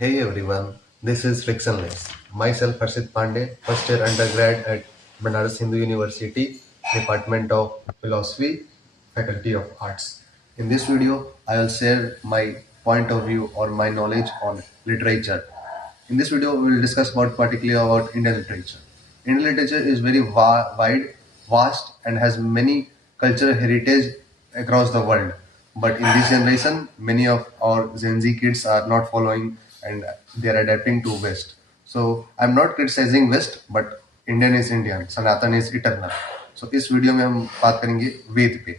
Hey everyone, this is Frictionless. Myself Harshit Pandey, first year undergrad at Banaras Hindu University, Department of Philosophy, Faculty of Arts. In this video, I will share my point of view or my knowledge on literature. In this video, we will discuss about particularly about Indian literature. Indian literature is very wide, vast, and has many cultural heritage across the world. But in this generation, many of our Gen Z kids are not following and they are adapting to West. So I'm not criticizing West, but Indian is Indian, Sanatan is eternal. So इस video में हम बात करेंगे वेद पे,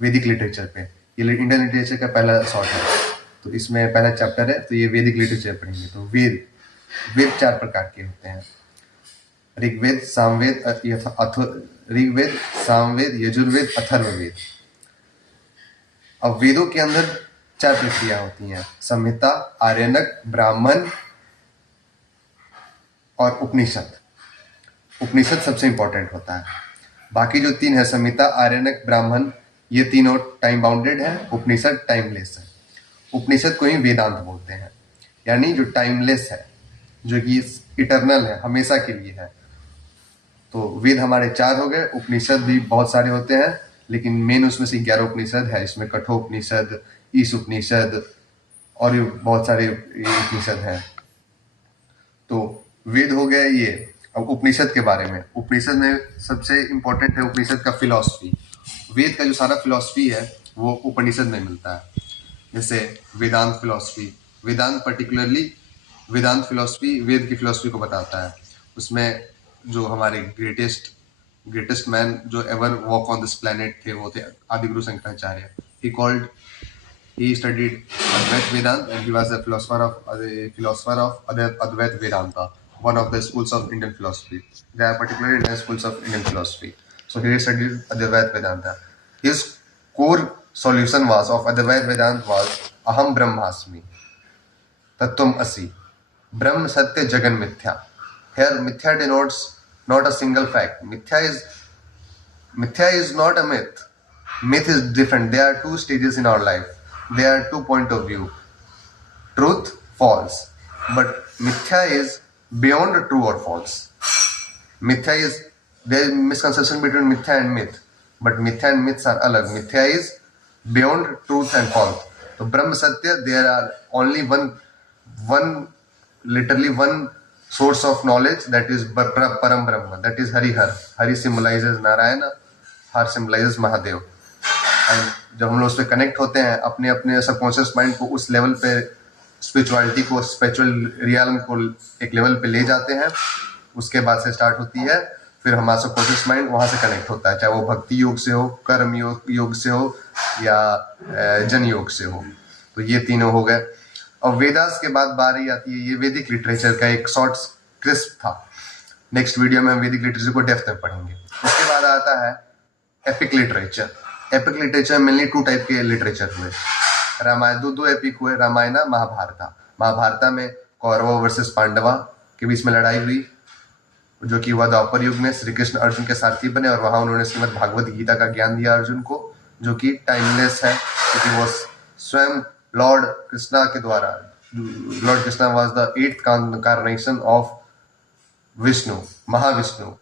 वैदिक literature पे। ये Indian literature का पहला शॉर्ट है, तो इसमें पहला चैप्टर है, तो ये वैदिक लिटरेचर पढ़ेंगे। तो वेद वेद चार प्रकार के होते हैं: ऋग्वेद, सामवेद, ऋग्वेद, सामवेद, यजुर्वेद, अथर्ववेद। अब वेदों के अंदर चार प्रक्रिया होती हैं: संहिता, आर्यनक, ब्राह्मण और उपनिषद। उपनिषद सबसे इंपॉर्टेंट होता है। बाकी जो तीन है, संहिता, आर्यनक, ब्राह्मण, ये तीनों टाइम बाउंडेड है। उपनिषद टाइमलेस है। उपनिषद को ही वेदांत बोलते हैं, यानी जो टाइमलेस है, जो कि इटर्नल है, हमेशा के लिए है। तो वेद हमारे चार हो गए। उपनिषद भी बहुत सारे होते हैं, लेकिन मेन उसमें से 11 उपनिषद है। इसमें कठोपनिषद, ईश उपनिषद और भी बहुत सारे उपनिषद हैं। तो वेद हो गया ये। अब उपनिषद के बारे में, उपनिषद में सबसे इंपॉर्टेंट है उपनिषद का फिलॉसफी। वेद का जो सारा फिलॉसफी है वो उपनिषद में मिलता है। जैसे वेदांत फिलॉसफी, वेदांत पर्टिकुलरली वेदांत फिलॉसफी वेद की फिलॉसफी को बताता है। उसमें जो हमारे ग्रेटेस्ट मैन जो ever walk on this planet थे वो थे आदिगुरु Shankaracharya. he studied Advait Vedanta and he was a philosopher of Advait Vedanta, one of the schools of Indian philosophy. There are particularly Indian schools of Indian philosophy. So he studied Advait Vedanta. His core solution was of Advait Vedanta was Aham Brahmasmi, Tattvam Asi, Brahm Satya Jagan Mithya. Here Mithya denotes not a single fact. Mithya is not a myth. Myth is different. There are two stages in our life. There are 2 points of view: truth, false. But mithya is beyond true or false. Mithya is, there is misconception between mithya and myth, but mithya and myths are alag. Mithya is beyond truth and false. So Brahma Satya, there are only literally one source of knowledge, that is Param Brahma, that is Hari Har. Hari symbolizes Narayana, Har symbolizes Mahadev. And जब हम लोग उस पर connect होते हैं, अपने अपने subconscious mind को उस लेवल पे, स्पिरिचुअलिटी को, स्पिरिचुअल रियल्म को एक लेवल पे ले जाते हैं, उसके बाद से स्टार्ट होती है, फिर हमारा सबकॉन्शियस माइंड वहाँ से कनेक्ट होता है, चाहे वो भक्ति योग से हो, कर्म योग से हो या जन योग से हो। तो ये तीनों हो गए। और वेदास के बाद बारी आती है, ये वैदिक लिटरेचर का एक शॉर्ट क्रिस्प था। नेक्स्ट वीडियो में हम वैदिक लिटरेचर को डेप्थ में पढ़ेंगे। उसके बाद आता है epic literature. Epic literature mainly 2 type के लिटरेचर हुए। रामायण, दो एपिक हुए, रामायण, महाभारत। महाभारत में कौरवों वर्सेस पांडवा के बीच में लड़ाई हुई, जो कि हुआ द्वापर युग में। श्री कृष्ण अर्जुन के सारथी बने और वहां उन्होंने श्रीमद् भागवत गीता का ज्ञान दिया अर्जुन को, जो कि टाइमलेस है, क्योंकि वो स्वयं लॉर्ड कृष्णा के द्वारा, Lord Krishna was the 8th incarnation of Vishnu, Mahavishnu.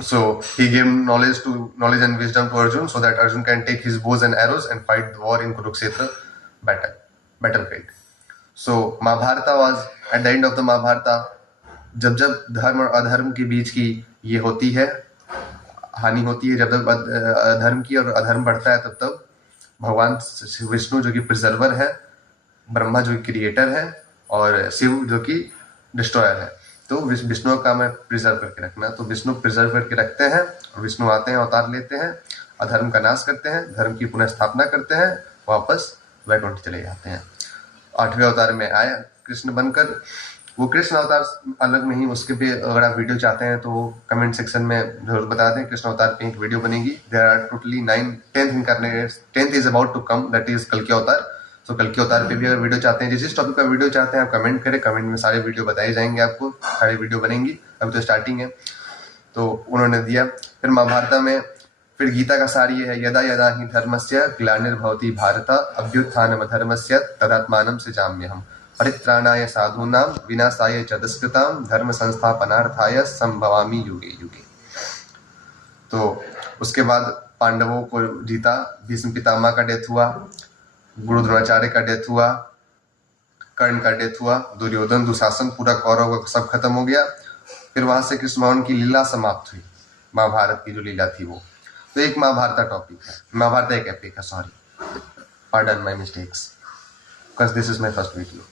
So he gave knowledge and wisdom to Arjun, so that Arjun can take his bows and arrows and fight the war in Kurukshetra battlefield. So Mahabharata was at the end of the Mahabharata, जब धर्म और अधर्म के बीच की ये होती है, हानि होती है, जब धर्म की और अधर्म बढ़ता है, तब भगवान विष्णु जो कि प्रिजर्वर है, ब्रह्मा जो कि क्रिएटर है, और शिव जो कि डिस्ट्रॉयर है। तो विष्णु का मैं प्रिजर्व करके रखना, तो विष्णु प्रिजर्व करके रखते हैं, और विष्णु आते हैं, अवतार लेते हैं, अधर्म का नाश करते हैं, धर्म की पुनः स्थापना करते हैं, वापस वैकुंठ चले जाते हैं। 8वें अवतार में आए कृष्ण बनकर। वो कृष्ण अवतार अलग नहीं, उसके पे अगर आप वीडियो चाहते हैं तो कमेंट सेक्शन में जरूर बता दें। कृष्ण अवतार पे एक वीडियो बनेगी। There are totally 9, 10th is about to come, that is कल के अवतार। तो कल के अवतार पे भी अगर वीडियो चाहते हैं, जिस टॉपिक का वीडियो चाहते हैं, आप कमेंट करें, कमेंट में सारे वीडियो बताए जाएंगे, आपको सारी वीडियो बनेंगी। अभी तो स्टार्टिंग है, तो उन्होंने दिया। फिर महाभारत में फिर गीता का सार ये है: यदा यदा ही धर्मस्य ग्लानिर्भवति भारत, अभ्युत्थानम अधर्मस्य तदात्मानं सृजाम्यहम्। परित्राणाय साधूनां विनाशाय च दुष्कृतां धर्म संस्थापनार्थाय संभवामि युगे युगे। तो उसके बाद पांडवों को जीता, भीष्म पितामह का डेथ हुआ, गुरु द्रोणाचार्य का डेथ हुआ, कर्ण का डेथ हुआ, दुर्योधन दुशासन पूरा कौरव सब खत्म हो गया। फिर वहां से कृष्ण भगवान की लीला समाप्त हुई, महाभारत की जो लीला थी वो। तो एक महाभारत का टॉपिक है, महाभारत एक एपिक है, sorry pardon my mistakes because this is my first video.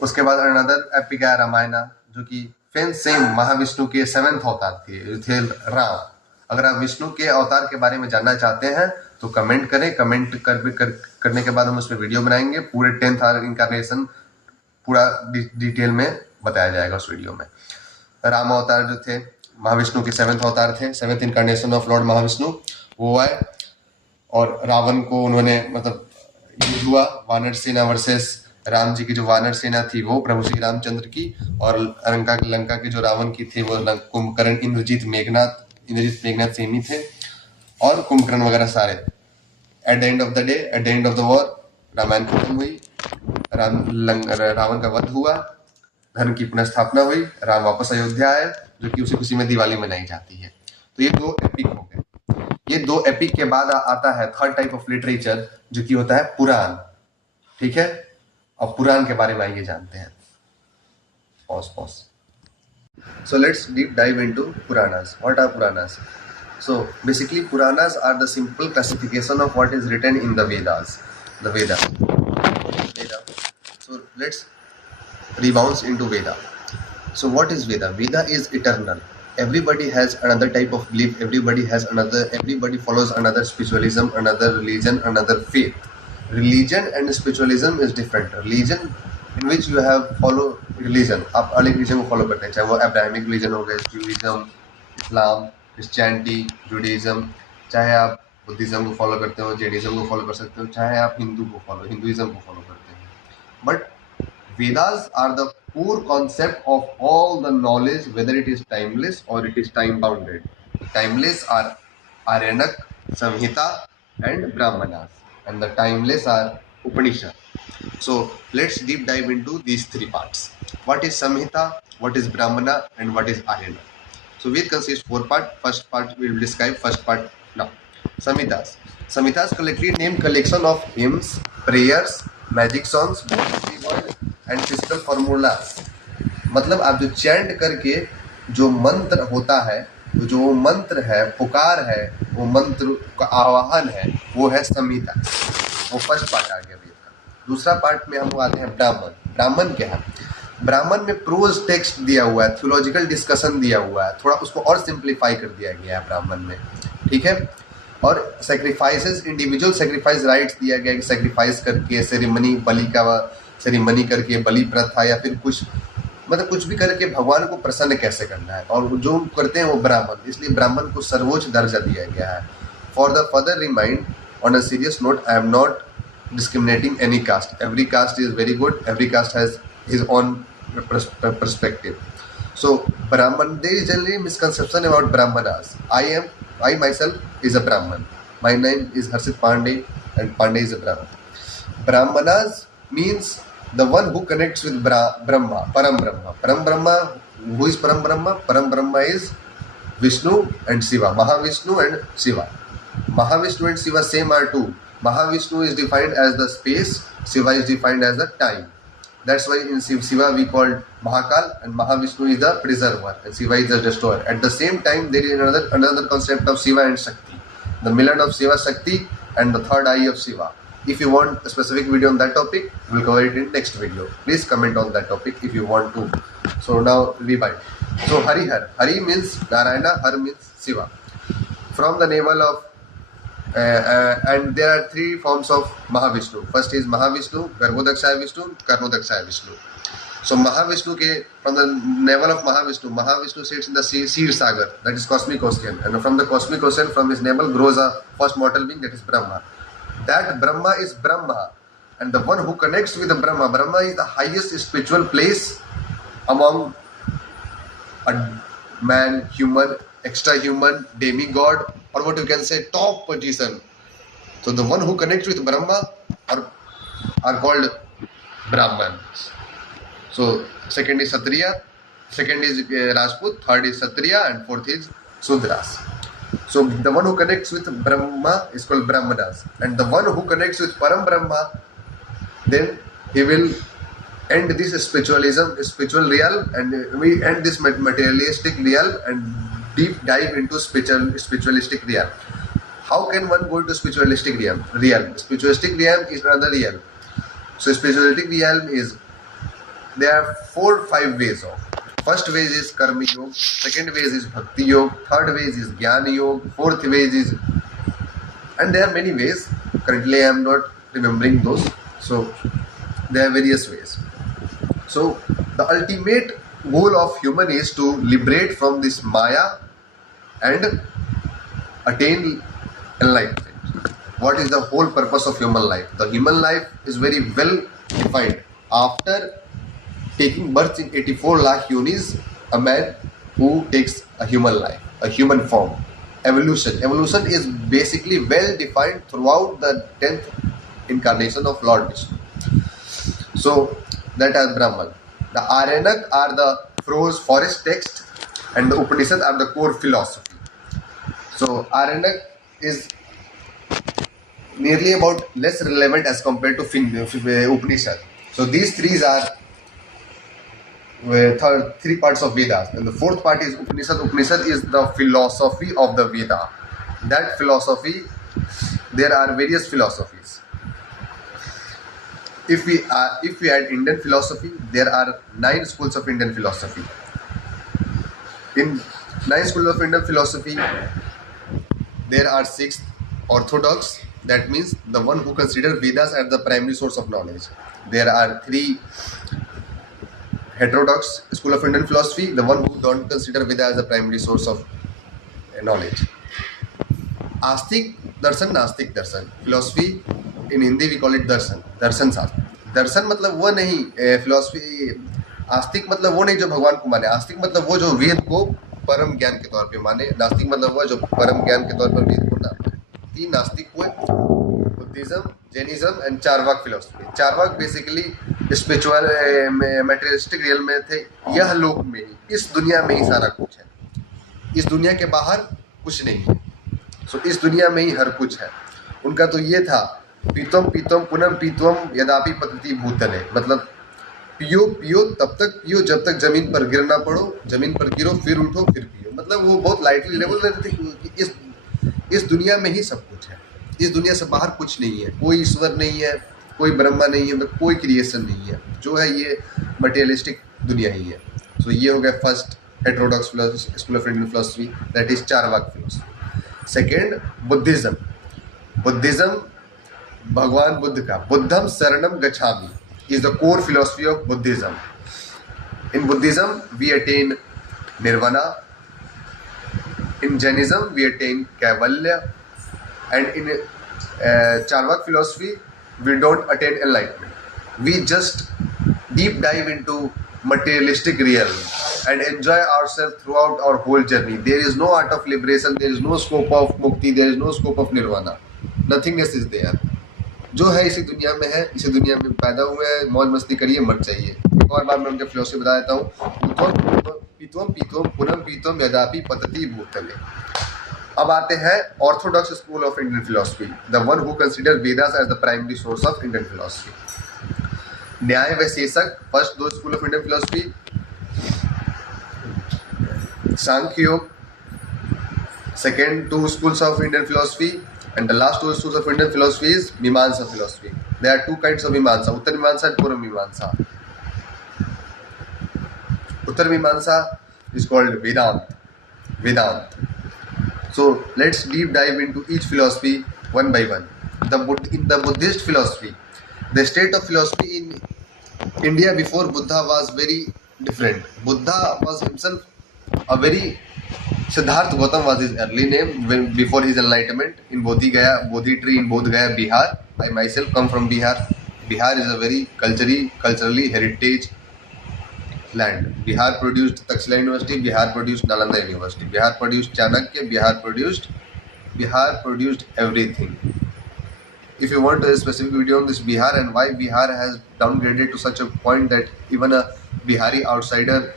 उसके बाद अनदर एपिक है रामायण, जो कि फेन सेम महाविष्णु के 7th अवतार थे राम। अगर आप विष्णु के अवतार के बारे में जानना चाहते हैं तो कमेंट करें, कमेंट करने के बाद हम उस पर वीडियो बनाएंगे, पूरे 10th आवर इनकारनेशन पूरा डिटेल में बताया जाएगा उस वीडियो में। राम अवतार जो थे महाविष्णु के 7th अवतार थे, 7th incarnation of Lord Mahavishnu, वो आए और रावण को उन्होंने मतलब युद्ध हुआ, वानर सेना वर्सेस राम जी की जो वानर सेना थी वो प्रभु श्री रामचंद्र की, और लंका की जो रावण की थी वो कुंभकर्ण, इंद्रजीत मेघनाथ सेमी थे, और कुंभकर्ण वगैरह सारे। At the end of the day, at the end of the war, Ramayana खत्म हुई, रावण का वध हुआ, धर्म की पुनर्स्थापना हुई, राम वापस अयोध्या आए, जो कि उसी खुशी में दिवाली मनाई जाती है। तो ये 2 एपिक हो गए। ये 2 एपिक के बाद आता है थर्ड टाइप ऑफ लिटरेचर, जो कि होता है पुराण। ठीक है, अब पुराण के बारे में आइए जानते हैं। Pause. So let's deep dive into Puranas. What are Puranas? So basically Puranas are the simple classification of what is written in the Vedas. The Veda. So let's rebounce into Veda. So what is Veda? Veda is eternal. Everybody has another type of belief, everybody follows another spiritualism, another religion, another faith. Religion and spiritualism is different. Religion in which you have follow religion, आप अलग religion को follow करते हैं, चाहे वो Abrahamic religion हो गए, Judaism, Islam, Christianity, Judaism, चाहे आप बुद्धिज्म को follow करते हो, जैनिज्म को follow कर सकते हो, चाहे आप हिंदुइज्म को follow करते हैं। But Vedas are the core concept of all the knowledge, whether it is timeless or it is time bounded. Timeless are Aryanak, Samhita and Brahmanas, and the timeless are Upanishad. So let's deep dive into these 3 parts. What is Samhita, what is Brahmana and what is Aryana? So Ved consists 4 parts. First part we will describe first part now. Samhitas. Samhitas collectively named collection of hymns, prayers, magic songs, poetry word and physical formulas. मतलब आप जो chant करके जो मंत्र होता है, जो मंत्र है, पुकार है, वो मंत्र का आवाहन है, वो है संहिता। वो फर्स्ट पार्ट आ गया वेद का। दूसरा पार्ट में हम आते हैं ब्राह्मण। ब्राह्मण क्या है? ब्राह्मण में प्रोज टेक्स्ट दिया हुआ है, थियोलॉजिकल डिस्कशन दिया हुआ है, थोड़ा उसको और सिंप्लीफाई कर दिया गया है ब्राह्मण में। ठीक है, और सेक्रीफाइसेस, इंडिविजुअल सेक्रीफाइस राइट्स दिया गया कि सेक्रीफाइस करके सेरेमनी, बलि का सेरेमनी करके, बलि प्रथा या फिर कुछ मतलब कुछ भी करके भगवान को प्रसन्न कैसे करना है, और जो करते हैं वो ब्राह्मण, इसलिए ब्राह्मण को सर्वोच्च दर्जा दिया गया है। For the further remind on a serious note, I am not discriminating any caste. Every caste is very good. Every caste has his own perspective. So Brahman, there is generally misconception about Brahmanas. I myself is a Brahman. My name is Harshit Pandey and Pandey is a Brahman. Brahmanas means the one who connects with Brahma, Param Brahma. Param Brahma, who is Param Brahma? Param Brahma is Vishnu and Shiva. Mahavishnu and Shiva. Mahavishnu and Shiva same are two. Mahavishnu is defined as the space, Shiva is defined as the time. That's why in Shiva we call Mahakal and Mahavishnu is the preserver and Shiva is the destroyer. At the same time there is another concept of Shiva and Shakti. The milan of Shiva, Shakti and the third eye of Shiva. If you want a specific video on that topic, we'll cover it in next video. Please comment on that topic if you want to. So now rewind. So Harihar. Hari means Narayana, Har means Shiva. From the navel of and there are 3 forms of Mahavishnu. First is Mahavishnu, Garbhodakshaya Vishnu, Karnodakshaya Vishnu. So Mahavishnu ke, from the navel of Mahavishnu, Mahavishnu sits in the Seer Sagar, that is cosmic ocean, and from the cosmic ocean, from his navel grows a first mortal being, that is Brahma. That Brahma is Brahma, and the one who connects with the Brahma, Brahma is the highest spiritual place among a man, human, extra human, demigod, or what you can say, top position. So the one who connects with Brahma are called Brahmans. So second is Satriya, second is Rajput, third is Satriya, and fourth is Sudras. So the one who connects with Brahma is called Brahmanas, and the one who connects with Param Brahma, then he will end this spiritual realm, and we end this materialistic realm and deep dive into spiritualistic realm. How can one go into spiritualistic realm? Spiritualistic realm is another realm. So spiritualistic realm is, there are 4-5 ways of. First way is Karma Yoga, second way is Bhakti Yoga, third way is Jnana Yoga, fourth way is, and there are many ways. Currently I am not remembering those. So there are various ways. So the ultimate goal of human is to liberate from this Maya and attain enlightenment. What is the whole purpose of human life? The human life is very well defined. After taking birth in 84 lakh yonis, a man who takes a human life, a human form. Evolution is basically well defined throughout the 10th incarnation of Lord Vishnu. So that are Brahman. The Aryanak are the prose forest text, and the Upanishad are the core philosophy. So Aryanak is nearly about less relevant as compared to Upanishad. So these three are three parts of Vedas, and the fourth part is Upanishad. Upanishad is the philosophy of the Veda. That philosophy, there are various philosophies. If we add Indian philosophy, there are 9 schools of Indian philosophy. In 9 schools of Indian philosophy, there are 6 orthodox. That means the one who consider Vedas as the primary source of knowledge. There are 3 heterodox school of Indian philosophy, the one who don't consider Veda as the primary source of knowledge. Astik darshan, Nastik darshan. Philosophy in Hindi we call it darshan शास्त्र. दर्शन मतलब वो नहीं, philosophy आस्तिक मतलब वो नहीं जो भगवान को माने, आस्तिक मतलब वो जो वेद को परम ज्ञान के तौर पे माने, नास्तिक मतलब वो जो परम ज्ञान के तौर पर वेद को ना माने. 3 नास्तिक हुए, Buddhism, Jainism and Charvaka philosophy. Charvaka basically spiritual materialistic real में थे. यह लोक में ही, इस दुनिया में ही सारा कुछ है, इस दुनिया के बाहर कुछ नहीं है. सो इस दुनिया में ही हर कुछ है. उनका तो ये था, पीतम पीतम पुनः पीतम यदापि पतति भूतले, मतलब पियो पियो तब तक पियो जब तक जमीन पर गिर ना पड़ो, जमीन पर गिरो फिर उठो फिर पियो. मतलब वो बहुत लाइटली लेवल लेते थे कि इस दुनिया में ही सब कुछ है, इस दुनिया से बाहर कुछ नहीं है, कोई ईश्वर नहीं है, कोई ब्रह्मा नहीं है, कोई क्रिएशन नहीं है, जो है ये मटेरियलिस्टिक दुनिया ही है. सो ये हो गया first heterodox school of Indian philosophy, that is Charvaka philosophy. Second Buddhism. Buddhism भगवान बुद्ध का, बुद्धम शरणम गच्छामि is the core philosophy of Buddhism. In Buddhism we attain nirvana, in Jainism we attain kaivalya, and in Charvak philosophy we don't attain enlightenment. We just deep dive into materialistic realm and enjoy ourselves throughout our whole journey. There is no art of liberation, there is no scope of mukti, there is no scope of nirvana. Nothingness is there. जो है इसी दुनिया में है, इसी दुनिया में पैदा हुए हैं, मौज मस्ती करिए, मर जाइए. एक और बार मैं उनके फिलोसफी बता देता हूँ. पीतम पीतम पुनः पीतम यदापि पतति भूतले. अब आते हैं orthodox school of Indian philosophy, the one who consider Vedas as the primary source of Indian philosophy. Nyaya Vaisheshika, first 2 school of Indian philosophy. Sankhya Yoga, second 2 schools of Indian philosophy, and the last 2 schools of Indian philosophy is Mimamsa philosophy. There are 2 kinds of Mimamsa, Uttar Mimamsa and Purva Mimamsa. Uttar Mimamsa is called Vedanta. So let's deep dive into each philosophy one by one. In the Buddhist philosophy, the state of philosophy in India before Buddha was very different. Buddha was himself a very Siddhartha Gautam was his early name before his enlightenment. In Bodhi tree in Bodh Gaya, Bihar. I myself come from Bihar. Bihar is a very culturally heritage land. Bihar produced Takshila University. Bihar produced Nalanda University. Bihar produced Chanakya. Bihar produced everything. if you want a specific video on this Bihar and why Bihar has downgraded to such a point that even a Bihari outsider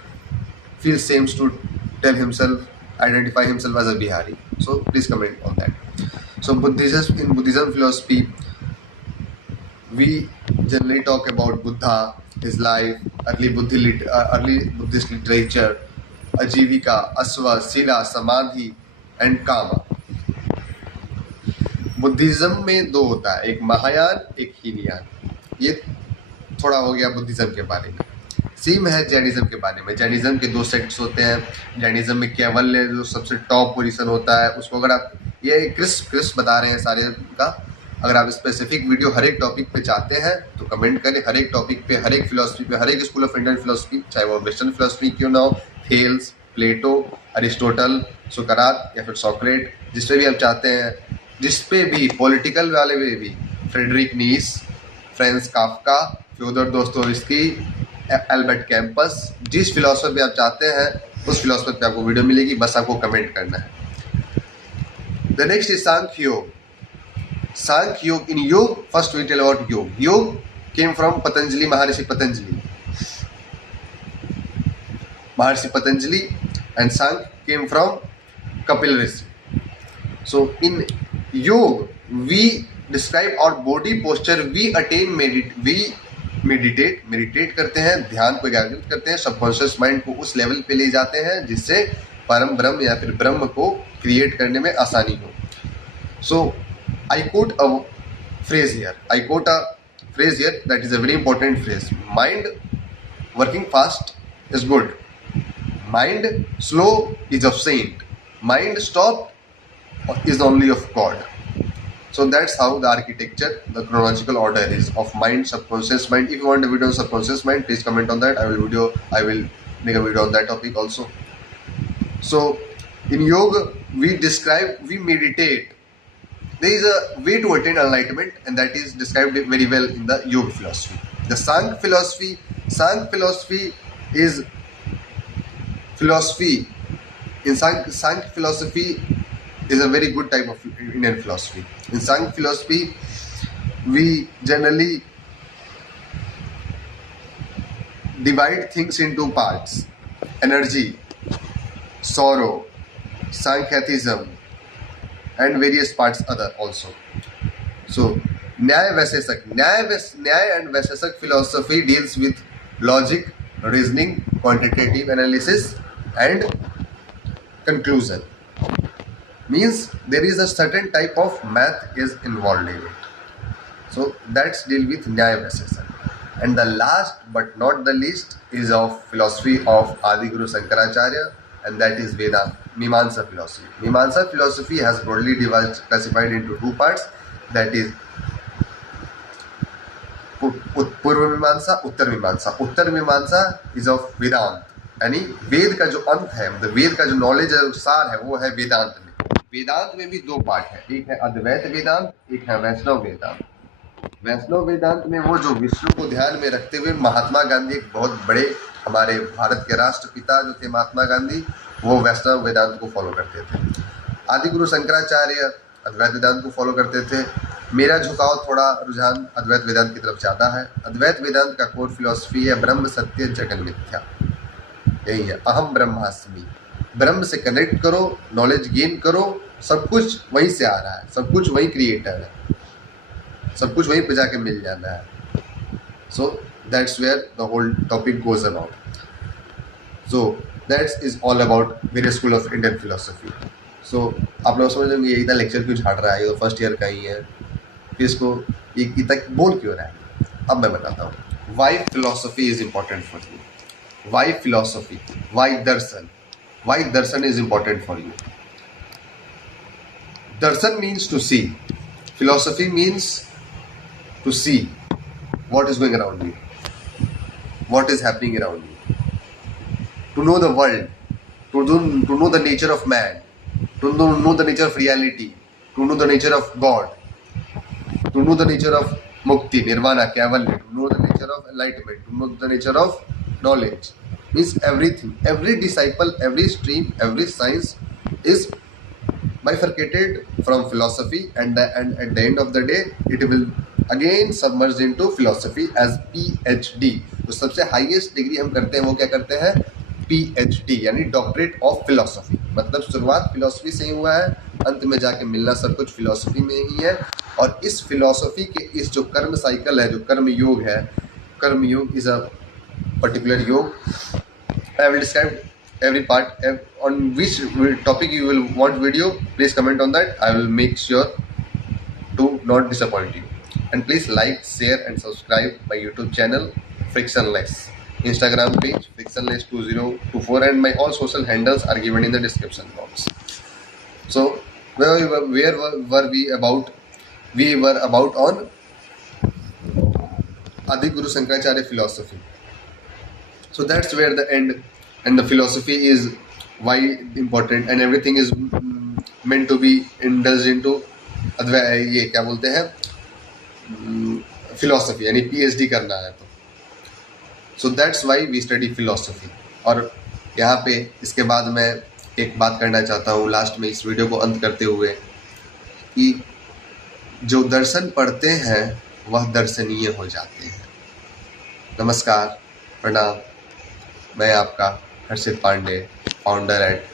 feels same to tell himself, identify himself as a Bihari. So please comment on that. So in Buddhism philosophy, we generally talk about Buddha, his life, early Buddhist literature, Ajivika, Asva, Sila, Samadhi and Kama. Buddhism में दो होता है, एक महायान एक हीनयान. ये थोड़ा हो गया बुद्धिज्म के बारे में. सेम है जैनिज्म के बारे में. जैनिज्म के दो सेक्ट्स होते हैं. जैनिज्म में कैवल्य जो सबसे टॉप पोजीशन होता है, उसको अगर आप ये क्रिस्प बता रहे हैं सारे का, अगर आप स्पेसिफिक वीडियो हर एक टॉपिक पे चाहते हैं तो कमेंट करें. हर एक टॉपिक पे, हर एक फिलोसफी पे, हर एक स्कूल ऑफ इंडियन फिलोसफी, चाहे वो वेस्टर्न फिलोसफी क्यों ना हो, थेल्स, प्लेटो, अरिस्टोटल, सुकरात या फिर सॉक्रेट, जिस पे भी आप चाहते हैं, जिस पे भी, पॉलिटिकल वाले में भी, Friedrich Nietzsche, Franz Kafka, Fyodor Dostoevsky, Albert Camus, जिस फिलोसफर पे आप चाहते हैं उस फिलोसफर पे आपको वीडियो मिलेगी. बस आपको कमेंट करना है. द नेक्स्ट इज सांख्य योग. सांख्य योग. इन योग, फर्स्ट वी टेल अबाउट योग. योग came from Patanjali, Maharshi Patanjali and Sankhya came from Kapil Rishi. So in yoga, we describe our body posture, we meditate करते हैं, ध्यान को एकाग्रित करते हैं, सबकॉन्शियस माइंड को उस लेवल पे ले जाते हैं जिससे परम ब्रह्म या फिर ब्रह्म को क्रिएट करने में आसानी हो. So I quote a phrase here. That is a very important phrase. Mind working fast is good. Mind slow is of saint. Mind stopped is only of God. So that's how the architecture, the chronological order is of mind, subconscious mind. If you want a video on subconscious mind, please comment on that. I will make a video on that topic also. So in yoga, we meditate. There is a way to attain enlightenment, and that is described very well in the yoga philosophy. The Sankhya philosophy is philosophy. In Sankhya philosophy is a very good type of Indian philosophy. In Sankhya philosophy, we generally divide things into parts: energy, sorrow, Sankhyatism, and various parts other also. So Nyaya and Vaisheshak philosophy deals with logic, reasoning, quantitative analysis and conclusion. Means there is a certain type of math is involved in it. So that's deal with Nyaya Vaisheshak. And the last but not the least is of philosophy of Adi Guru Shankaracharya, and that is Vedanta, Mimamsa philosophy. Mimamsa philosophy has broadly classified into two parts, that is Purva Mimamsa, Uttar Mimamsa. Uttar Mimamsa is of Vedanta, यानी वेद का जो अंत है, मतलब वेद का जो knowledge है, सार है, वो है वेदांत में. वेदांत में भी दो पार्ट है, एक है अद्वैत वेदांत, एक है वैष्णव वेदांत. वैष्णव वेदांत में वो जो विष्णु को ध्यान में रखते हुए महात्मा गांधी, एक बहुत बड़े हमारे भारत के राष्ट्रपिता जो थे महात्मा गांधी, वो वैष्णव वेदांत को फॉलो करते थे. आदि गुरु शंकराचार्य अद्वैत वेदांत को फॉलो करते थे. मेरा झुकाव थोड़ा रुझान अद्वैत वेदांत की तरफ ज़्यादा है. अद्वैत वेदांत का कोर फिलॉसफी है ब्रह्म सत्य जगन मिथ्या. यही है, अहम ब्रह्मास्मि. ब्रह्म से कनेक्ट करो, नॉलेज गेन करो, सब कुछ वहीं से आ रहा है, सब कुछ वहीं क्रिएटर है, सब कुछ वहीं पे जाके मिल जाना है. So that's where the whole topic goes about. So that's is all about various school of Indian philosophy. So आप लोग समझ लेंगे ये इतना लेक्चर क्यों झाड़ रहा है, ये तो फर्स्ट ईयर का ही है, फिर इसको ये तक बोल क्यों रहा है. अब मैं बताता हूँ why philosophy is important for you. Why philosophy? Why darshan? Why darshan is important for you? Darshan means to see. Philosophy means to see what is going around you, what is happening around you, to know the world, to know the nature of man, to know the nature of reality, to know the nature of God, to know the nature of mukti, nirvana, kaivalya, to know the nature of enlightenment, to know the nature of knowledge. Means everything, every disciple, every stream, every science is bifurcated from philosophy, and at the end of the day it will again submerged into philosophy as PhD. तो सबसे highest degree हम करते हैं वो क्या करते हैं, PhD यानी डॉक्टरेट ऑफ फिलोसफी। मतलब शुरुआत फिलोसफी से ही हुआ है, अंत में जाके मिलना सब कुछ फिलोसफी में ही है। और इस फिलोसफी के इस जो कर्म साइकिल है, जो कर्म योग है, कर्म योग इज अ पर्टिकुलर योग। I will describe every part on which topic you will want video. Please comment on that. I will make sure to not disappoint you. And please like, share and subscribe my YouTube channel Frictionless, Instagram page Frictionless2024, and my all social handles are given in the description box. So where were we about? We were about on Adi Guru Shankaracharya philosophy. So that's where the end. And the philosophy is why important, and everything is meant to be indulged into ये क्या बोलते हैं, philosophy यानी PhD करना है तो so that's why we study philosophy. और यहाँ पे इसके बाद मैं एक बात करना चाहता हूँ लास्ट में इस वीडियो को अंत करते हुए, कि जो दर्शन पढ़ते हैं वह दर्शनीय हो जाते हैं। नमस्कार, प्रणाम, मैं आपका हर्षित पांडे, फाउंडर एट